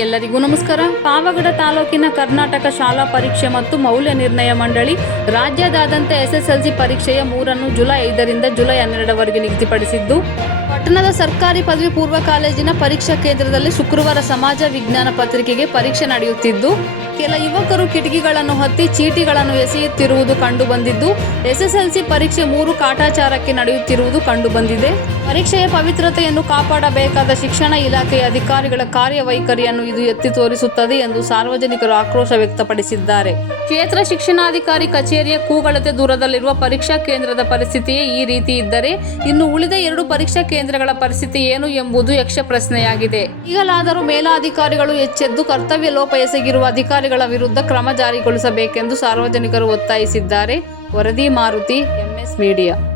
ಎಲ್ಲರಿಗೂ ನಮಸ್ಕಾರ. ಪಾವಗಡ ತಾಲೂಕಿನ ಕರ್ನಾಟಕ ಶಾಲಾ ಪರೀಕ್ಷೆ ಮತ್ತು ಮೌಲ್ಯ ನಿರ್ಣಯ ಮಂಡಳಿ ರಾಜ್ಯದಾದ್ಯಂತ ಎಸ್ಎಸ್ಎಲ್ಸಿ ಪರೀಕ್ಷೆಯ ಮೂರನ್ನು ಜುಲೈ ಐದರಿಂದ ಜುಲೈ ಹನ್ನೆರಡರವರೆಗೆ ನಿಗದಿಪಡಿಸಿದ್ದು ಪಟ್ಟಣದ ಸರ್ಕಾರಿ ಪದವಿ ಪೂರ್ವ ಕಾಲೇಜಿನ ಪರೀಕ್ಷಾ ಕೇಂದ್ರದಲ್ಲಿ ಶುಕ್ರವಾರ ಸಮಾಜ ವಿಜ್ಞಾನ ಪತ್ರಿಕೆಗೆ ಪರೀಕ್ಷೆ ನಡೆಯುತ್ತಿದ್ದು, ಕೆಲ ಯುವಕರು ಕಿಟಕಿಗಳನ್ನು ಹತ್ತಿ ಚೀಟಿಗಳನ್ನು ಎಸೆಯುತ್ತಿರುವುದು ಕಂಡುಬಂದಿದ್ದು, ಎಸ್ಎಸ್ಎಲ್ಸಿ ಪರೀಕ್ಷೆ ಮೂರು ಕಾಟಾಚಾರಕ್ಕೆ ನಡೆಯುತ್ತಿರುವುದು ಕಂಡುಬಂದಿದೆ. ಪರೀಕ್ಷೆಯ ಪವಿತ್ರತೆಯನ್ನು ಕಾಪಾಡಬೇಕಾದ ಶಿಕ್ಷಣ ಇಲಾಖೆಯ ಅಧಿಕಾರಿಗಳ ಕಾರ್ಯವೈಖರಿಯನ್ನು ಇದು ಎತ್ತಿ ತೋರಿಸುತ್ತದೆ ಎಂದು ಸಾರ್ವಜನಿಕರು ಆಕ್ರೋಶ ವ್ಯಕ್ತಪಡಿಸಿದ್ದಾರೆ. ಕ್ಷೇತ್ರ ಶಿಕ್ಷಣಾಧಿಕಾರಿ ಕಚೇರಿಯ ಕೂಗಳತೆ ದೂರದಲ್ಲಿರುವ ಪರೀಕ್ಷಾ ಕೇಂದ್ರದ ಪರಿಸ್ಥಿತಿಯೇ ಈ ರೀತಿ ಇದ್ದರೆ, ಇನ್ನು ಉಳಿದ ಎರಡು ಪರೀಕ್ಷಾ ಕೇಂದ್ರಗಳ ಪರಿಸ್ಥಿತಿ ಏನು ಎಂಬುದು ಯಕ್ಷ ಪ್ರಶ್ನೆಯಾಗಿದೆ. ಈಗಲಾದರೂ ಮೇಲಾಧಿಕಾರಿಗಳು ಎಚ್ಚೆದ್ದು ಕರ್ತವ್ಯ ಲೋಪ ಎಸಗಿರುವ ಅಧಿಕಾರಿಗಳ ವಿರುದ್ಧ ಕ್ರಮ ಜಾರಿಗೊಳಿಸಬೇಕೆಂದು ಸಾರ್ವಜನಿಕರು ಒತ್ತಾಯಿಸಿದ್ದಾರೆ. ವರದಿ ಮಾರುತಿ, ಎಂಎಸ್ ಮೀಡಿಯಾ.